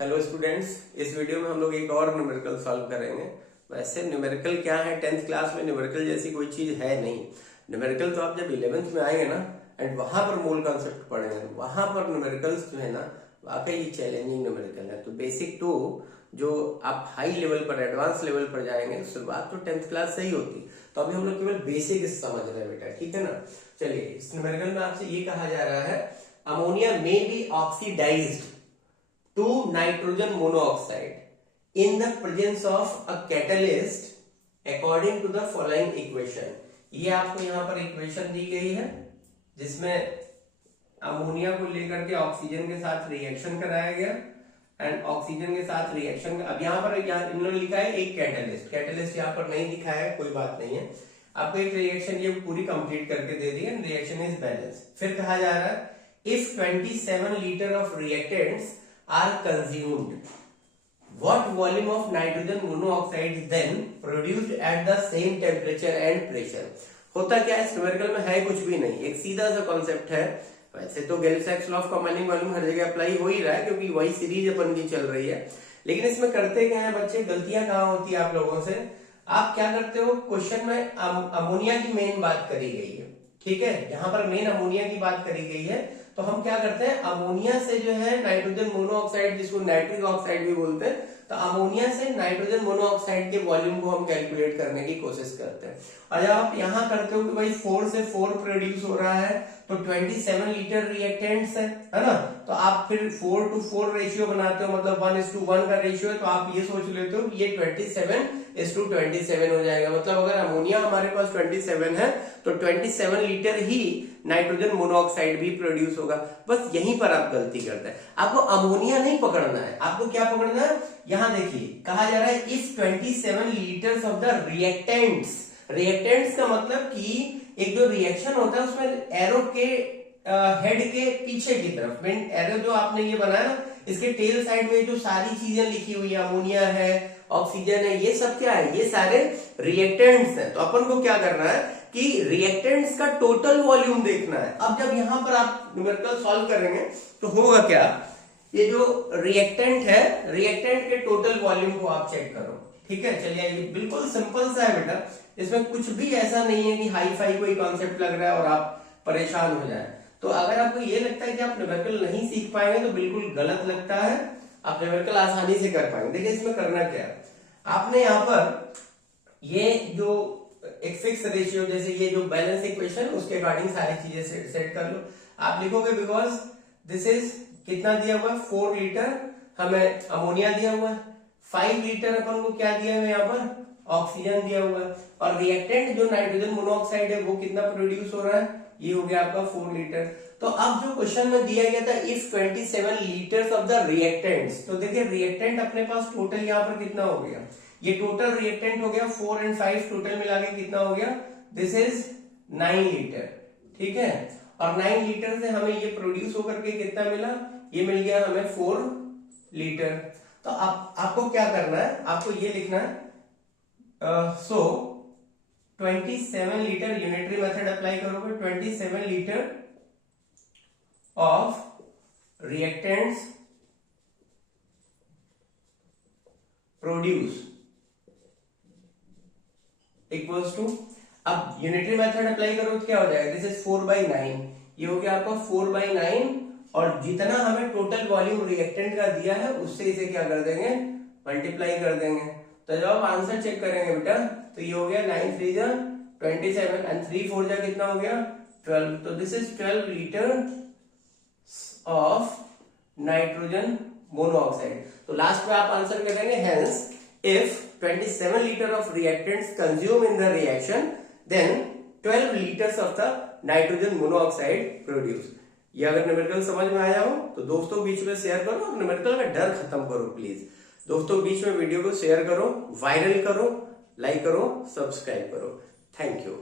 Hello students, इस video में हम लोग एक और न्यूमेरिकल सॉल्व करेंगे। वैसे न्यूमेरिकल क्या है, 10th क्लास में न्यूमेरिकल जैसी कोई चीज है नहीं। न्यूमेरिकल तो आप जब 11th में आएंगे ना एंड वहां पर मूल कॉन्सेप्ट पढ़ेंगे, वहां पर न्यूमेरिकल्स जो है ना वाकई चैलेंजिंग न्यूमेरिकल है। तो बेसिक टू जो आप हाई लेवल पर, एडवांस लेवल पर जाएंगे, शुरुआत तो 10th क्लास से ही होती। तो अभी हम लोग केवल बेसिक समझ रहे हैं बेटा, ठीक है ना। चलिए, इस न्यूमेरिकल में आपसे ये कहा जा रहा है अमोनिया में be oxidized to nitrogen monoxide in the presence of a catalyst according to the following equation। ये आपको यहाँ पर इक्वेशन दी गई है जिसमें अमोनिया को लेकर के ऑक्सीजन के साथ रिएक्शन कराया गया एंड ऑक्सीजन के साथ रिएक्शन। अब यहाँ पर इन्होंने लिखा है एक कैटलिस्ट, कैटलिस्ट यहाँ पर नहीं दिखा है, कोई बात नहीं है। आपको एक रिएक्शन ये पूरी कंप्लीट करके दे दी एंड रिएक्शन इज बैलेंस। फिर कहा जा रहा है if 27 litre of reactants are consumed, what volume of nitrogen monoxide is then produced at the same temperature and pressure। होता क्या है, इस न्यूमेरिकल में है कुछ भी नहीं, एक सीधा सा कॉन्सेप्ट है। वैसे तो गेल-साइक्स लॉ ऑफ कंबाइनिंग वॉल्यूम हर जगह अप्लाई हो ही रहा है क्योंकि वही सीरीज अपन की चल रही है। लेकिन इसमें करते क्या है बच्चे, गलतियां कहाँ होती है आप लोगों से। आप क्या करते हो, क्वेश्चन में अमोनिया की मेन बात करी गई है, ठीक है, यहाँ पर मेन अमोनिया की बात करी गई है। तो हम क्या करते हैं, अमोनिया से जो है नाइट्रोजन मोनोऑक्साइड, जिसको नाइट्रिक ऑक्साइड भी बोलते हैं, तो अमोनिया से नाइट्रोजन मोनोऑक्साइड के वॉल्यूम को हम कैलकुलेट करने की कोशिश करते हैं। और जब आप यहाँ करते हो कि भाई 4 से 4 प्रोड्यूस हो रहा है तो 27 लीटर रिएक्टेंट्स है ना, तो आप फिर 4:4 रेशियो बनाते हो, मतलब 1:1 का रेशियो है। तो आप ये सोच लेते हो ये 27:27 हो जाएगा। मतलब अगर अमोनिया हमारे पास 27 है तो 27 लीटर ही नाइट्रोजन मोनोऑक्साइड भी प्रोड्यूस होगा। बस यहीं पर आप गलती करते हैं, आपको अमोनिया नहीं पकड़ना है, आपको क्या पकड़ना है। यहां देखिए कहा जा रहा है if 27 litres of the reactants. Reactants का मतलब कि एक जो रिएक्शन होता है उसमें एरो के हेड के पीछे की तरफ, मीन एरो जो आपने ये बनाया ना, इसके टेल साइड में जो सारी चीजें लिखी हुई है, अमोनिया है, ऑक्सीजन है, ये सब क्या है, ये सारे रिएक्टेंट्स हैं। तो अपन को क्या करना है कि रिएक्टेंट्स का टोटल वॉल्यूम देखना है। अब जब यहां पर आप न्यूमेरिकल सॉल्व करेंगे तो होगा क्या, ये जो रिएक्टेंट है, रिएक्टेंट के टोटल वॉल्यूम को आप चेक करो, ठीक है। चलिए, ये बिल्कुल सिंपल सा है बेटा, इसमें कुछ भी ऐसा नहीं है कि हाई फाई कोई कॉन्सेप्ट लग रहा है और आप परेशान हो जाए। तो अगर आपको ये लगता है कि आप न्यूमेरिकल नहीं सीख पाएंगे तो बिल्कुल गलत लगता है, आप न्यूमेरिकल आसानी से कर पाएंगे। देखिए इसमें करना क्या है, आपने यहाँ पर ये जो एक फिक्स रेशियो, जैसे ये जो बैलेंस इक्वेशन, उसके अकॉर्डिंग सारी चीजें सेट कर लो। आप लिखोगे बिकॉज दिस इज कितना दिया हुआ है, 4 लीटर हमें अमोनिया दिया हुआ है, 5 लीटर अपन को क्या दिया हुआ है यहाँ पर, ऑक्सीजन दिया हुआ है, और रिएक्टेंट जो नाइट्रोजन मोनोऑक्साइड है वो कितना प्रोड्यूस हो रहा है, ये हो गया आपका 4 लीटर। तो अब जो क्वेश्चन में दिया गया था if 27 litres of the reactants, तो देखिए रिएक्टेंट अपने पास टोटल यहाँ पर कितना हो गया, ये टोटल रिएक्टेंट हो गया 4 और 5 टोटल मिला के कितना हो गया, दिस इज 9 लीटर, ठीक है। और 9 लीटर से हमें ये प्रोड्यूस होकर के कितना मिला, ये मिल गया हमें 4 लीटर। तो आपको क्या करना है, आपको ये लिखना है so 27 litre, unitary method apply करोगे, 27 litre of reactants produce equals to, अब यूनिटरी मेथड अप्लाई करो तो क्या हो जाएगा, दिस इज 4/9, ये हो गया आपका 4/9, और जितना हमें टोटल वॉल्यूम रिएक्टेंट का दिया है उससे इसे क्या कर देंगे, मल्टीप्लाई कर देंगे। तो जब आप आंसर चेक करेंगे बेटा तो ये हो गया 9 3 जा 27 एंड 3 4 जा कितना हो गया 12। तो this is 12 litre of nitrogen monoxide. तो लास्ट में आप आंसर कर देंगे hence if 27 litre of reactants consume in the reaction then 12 litres of the nitrogen monoxide produce. ये अगर न्यूमेरिकल समझ में आया हो तो दोस्तों बीच में शेयर करो और न्यूमेरिकल का डर खत्म करो प्लीज। दोस्तों बीच में वीडियो को शेयर करो, वायरल करो, लाइक करो, सब्सक्राइब करो। Thank you.